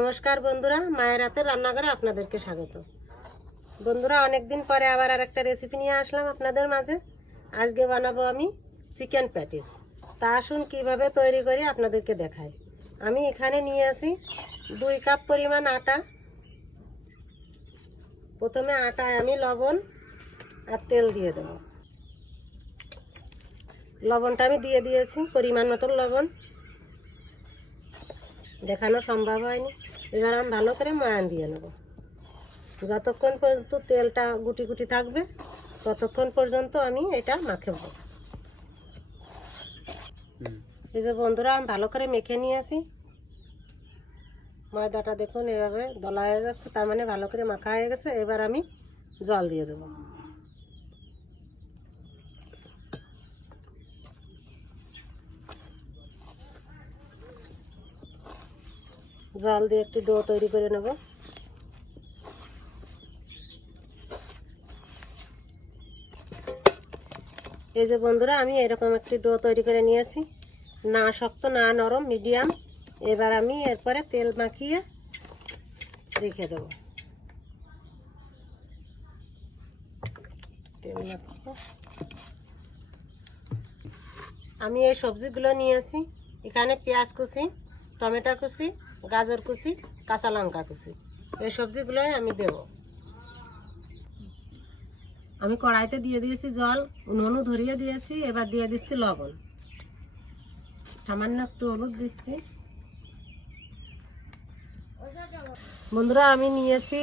নমস্কার বন্ধুরা, মায়ের হাতের রান্নাঘরে আপনাদেরকে স্বাগত। বন্ধুরা, অনেক দিন পরে আবার আরেকটা রেসিপি নিয়ে আসলাম আপনাদের মাঝে। আজকে বানাবো আমি চিকেন প্যাটিস। তা আসুন কীভাবে তৈরি করি আপনাদেরকে দেখাই। আমি এখানে নিয়ে আসি 2 কাপ পরিমাণ আটা। প্রথমে আটায় আমি লবণ আর তেল দিয়ে দেবো। লবণটা আমি দিয়ে দিয়েছি, পরিমাণ মতো লবণ, দেখানো সম্ভব হয়নি। এবার আমি ভালো করে ময়ান দিয়ে নেব। যতক্ষণ পর্যন্ত তেলটা গুটি গুটি থাকবে ততক্ষণ পর্যন্ত আমি এটা মাখাবো। এই যে বন্ধুরা, আমি ভালো করে মেখে নিয়েছি। ময়দাটা দেখুন এভাবে দলা হয়ে যাচ্ছে, তার মানে ভালো করে মাখা হয়ে গেছে। এবার আমি জল দিয়ে দেবো। জল দিয়ে একটু ডো তৈরি করে নেব। এই যে বন্ধুরা, আমি এরকম একটি ডো তৈরি করে নিয়েছি, না শক্ত না নরম, মিডিয়াম। এবার আমি এরপরে তেল মাখিয়ে রেখে দেব। আমি এই সবজিগুলো নিয়েছি। এখানে পেঁয়াজ কুচি, টমেটো কুচি, গাজর কুচি, কাঁচা লঙ্কা কুচি, এই সবজিগুলোই আমি দেব। আমি কড়াইতে দিয়ে দিয়েছি জল, উনুন ধরিয়ে দিয়েছি। এবার দিয়ে দিচ্ছি লবণ, সামান্য একটু হলুদ দিচ্ছি। বন্ধুরা, আমি নিয়েছি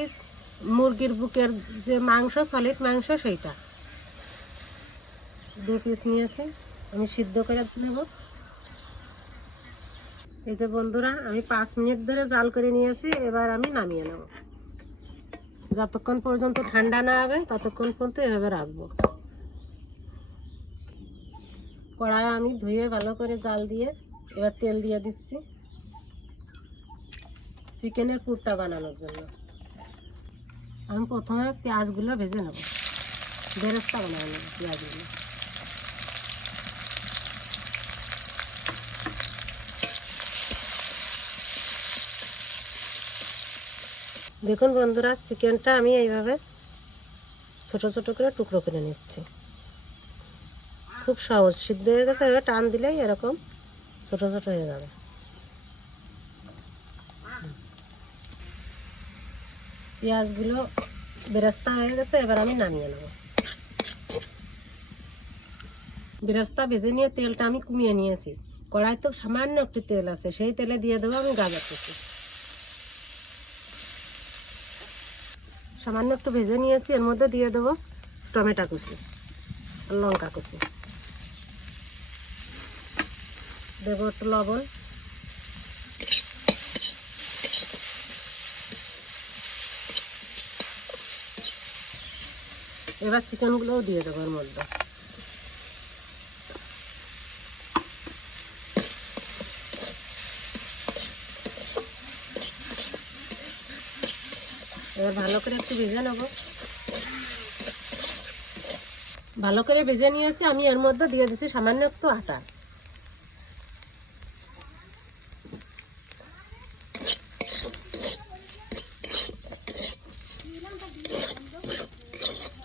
মুরগির বুকের যে মাংস, সলিড মাংস, সেইটা 2 পিস নিয়েছি। আমি সিদ্ধ করে নেব। এই যে বন্ধুরা, আমি 5 মিনিট ধরে জাল করে নিয়েছি। এবার আমি নামিয়ে নেব। যতক্ষণ পর্যন্ত ঠান্ডা না হবে ততক্ষণ পর্যন্ত এভাবে রাখবো। কড়াই আমি ধুয়ে ভালো করে জাল দিয়ে এবার তেল দিয়ে দিচ্ছি চিকেনের পুরটা বানানোর জন্য। আমি প্রথমে পেঁয়াজগুলো ভেজে নেব, বেরেস্তা বানাবো নেব পেঁয়াজগুলো। দেখুন বন্ধুরা, চিকেনটা আমি এইভাবে ছোট ছোট করে টুকরো করে নিচ্ছি। খুব সহজ, সিদ্ধ হয়ে গেছে। এবার টান দিলেই এরকম ছোট ছোট হয়ে যাবে। পেঁয়াজগুলো বেরেস্তা হয়ে গেছে, এবার আমি নামিয়ে নেব। বেরেস্তা ভেজে নিয়ে তেলটা আমি কমিয়ে নিয়েছি। কড়াই তো সামান্য একটু তেল আছে, সেই তেলে দিয়ে দেবো আমি গাজর কুচি। সামান্য একটু ভেজে নিয়েছি, এর মধ্যে দিয়ে দেবো টমেটো কুচি আর লঙ্কা কুচি, দেবো একটু লবণ। এবার চিকেনগুলোও দিয়ে দেবো এর মধ্যে। এবার ভালো করে একটু ভেজে নেব। ভালো করে ভেজে নিয়েছি। আমি এর মধ্যে দিয়ে দিচ্ছি সামান্য একটু আটা।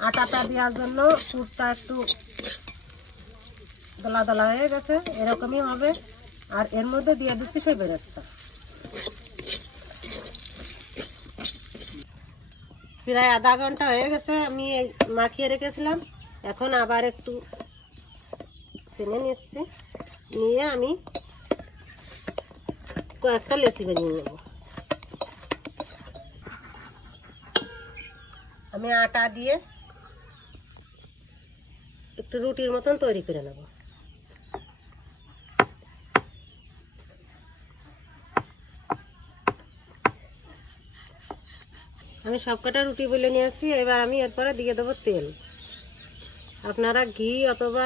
আটাটা দেওয়ার জন্য পুরটা একটু দলা দলা হয়ে গেছে, এরকমই হবে। আর এর মধ্যে দিয়ে দিচ্ছি সেই বেরেস্তা। প্রায় আধা ঘন্টা হয়ে গেছে আমি এই মাখিয়ে রেখেছিলাম। এখন আবার একটু ছেনে নিচ্ছি, নিয়ে আমি কয়েকটা লেচি বানিয়ে নেব। আমি আটা দিয়ে একটু রুটির মতন তৈরি করে নেব। আমি সবকটা রুটি বেলে নিয়েছি। এবার আমি এরপরে দিয়ে দেবো তেল। আপনারা ঘি অথবা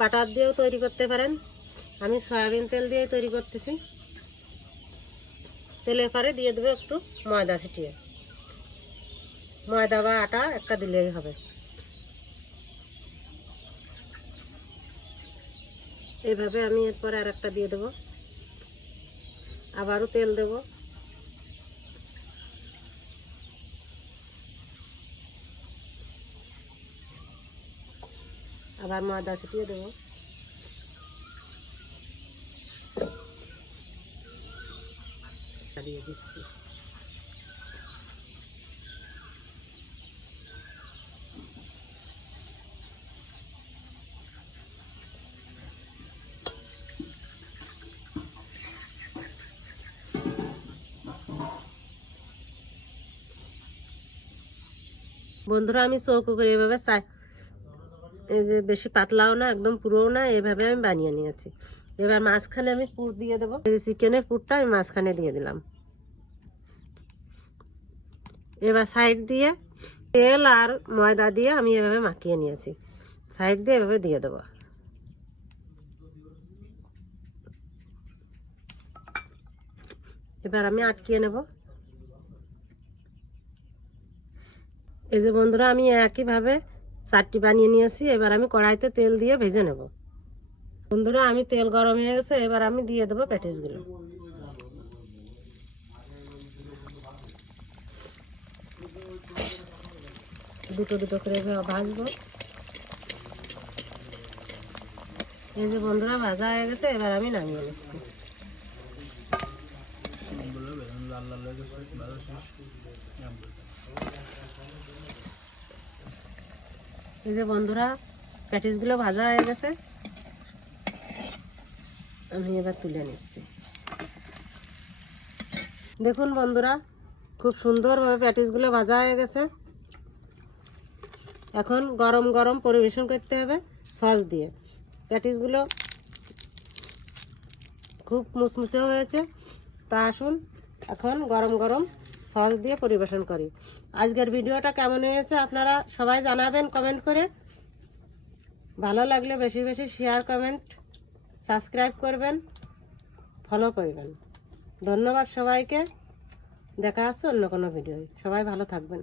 বাটার দিয়েও তৈরি করতে পারেন। আমি সয়াবিন তেল দিয়ে তৈরি করতেছি। তেলের পরে দিয়ে দেবো একটু ময়দা ছিটিয়ে। ময়দা বা আটা একটা দিলেই হবে। এইভাবে আমি এরপরে আর একটা দিয়ে দেবো। আবারও তেল দেব। আবার ময়দা ছিটিয়ে দেবো। দিয়ে দিচ্ছি। বন্ধুরা আমি চৌকো করে এভাবে এই যে বেশি পাতলাও না একদম পুরোও না, এভাবে আমি বানিয়ে নিয়েছি। এবার মাঝখানে আমি পুর দিয়ে দেবো। এই চিকেনের পুরটা আমি মাঝখানে দিয়ে দিলাম। এবার সাইড দিয়ে তেল আর ময়দা দিয়ে আমি এভাবে মাখিয়ে নিয়েছি। সাইড দিয়ে এভাবে দিয়ে দেবো। এবার আমি আটকিয়ে নেব। এই যে বন্ধুরা আমি একইভাবে 4টি বানিয়ে নিয়েছি। এবার আমি কড়াইতে তেল দিয়ে ভেজে নেব। বন্ধুরা আমি তেল গরম হয়ে গেছে, এবার আমি দিয়ে দেবো প্যাটিসগুলো। দুটো দুটো করে ভাজবো। এই যে বন্ধুরা ভাজা হয়ে গেছে, এবার আমি নামিয়ে নিচ্ছি। এই যে বন্ধুরা প্যাটিসগুলো ভাজা হয়ে গেছে, আমি এবার তুলে নিচ্ছি। দেখুন বন্ধুরা খুব সুন্দরভাবে প্যাটিসগুলো ভাজা হয়ে গেছে। এখন গরম গরম পরিবেশন করতে হবে সস দিয়ে। প্যাটিসগুলো খুব মুসমুসেও হয়েছে। তা আসুন এখন গরম গরম সস দিয়ে পরিবেশন করি। আজকের ভিডিওটা কেমন হয়েছে আপনারা সবাই জানাবেন কমেন্ট করে। ভালো লাগলে বেশি বেশি শেয়ার, কমেন্ট, সাবস্ক্রাইব করবেন, ফলো করবেন। ধন্যবাদ সবাইকে। দেখা হচ্ছে অন্য কোনো ভিডিও। সবাই ভালো থাকবেন।